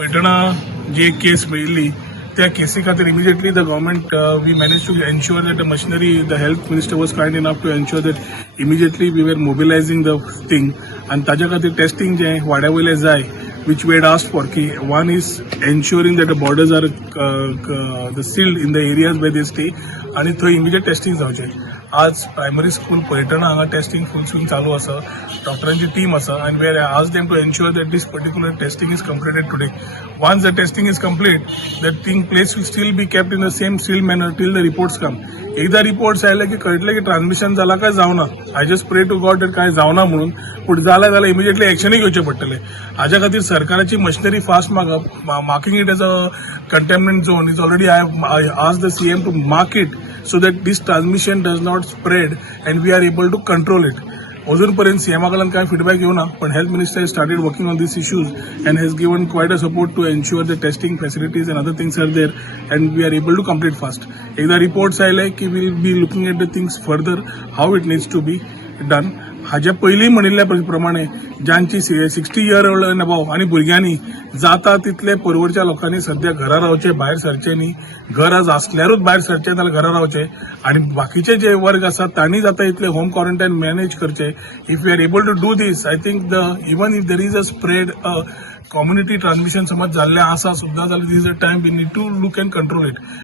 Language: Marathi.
पैठणा जी एक केस मेळिल्ली त्या केसी खातीर immediately the government we manage to ensure that the machinery the health minister was kind enough to ensure that immediately we were mobilising the thing आनी ताज्या खातीर टेस्टिंग जे वाड्या वयले जाय which we had asked for. One is ensuring that the borders are sealed in the areas where they stay आणि थंय इमिजिएट टेस्टिंग जावचे. आज प्रायमरी स्कूल पैठणा हांगा टेस्टिंग फुल स्विंग चालू आसा, डॉक्टरांची टीम आसा and we have asked them to ensure that this particular testing is completed today. Once the testing is complete, that thing place will still be kept in the same sealed manner till the reports come. एकदा रिपोर्ट्स आयले की कळटले की ट्रान्समिशन जाला काय जावना. आय जस्ट प्रे टू गॉड दॅट काय जावना म्हणून, पूण जाल्यार जाल्यार इमिजिएटली एक्शनूय घेवचे पडटले. हाज्या खातीर सरकाराची machinery fast marking it as a containment zone is already I asked the CM to mark it so that this transmission does not spread and we are able to control it. अजूनपर्यंत सीएमा कडल्यान काय फीडबॅक येऊना, पण health minister started working on these issues and has given quite a support to ensure the testing facilities and other things are there and we are able to complete fast. एकदा रिपोर्ट्स आयले की we will be looking at the things further how it needs to be done. हाज्या पयलीं म्हणिल्ल्या प्रमाणे ज्यांची 60 year old and above आणि भुरग्यांनी जाता तितले परवरच्या लोकांनी सध्या घरा रावचे, भायर सरचे न्ही. घर आज आसल्यारूच भायर सरचे नाल्यार घरा रावचे आणि बाकीचे जे वर्ग आसात तांणी जाता इतले होम क्वारंटाईन मॅनेज करचे. If we are able to do this, I think even if there is a spread community transmission समज जाल्लें आसा सुद्दां जाल्यार this is a time we need to look and control it.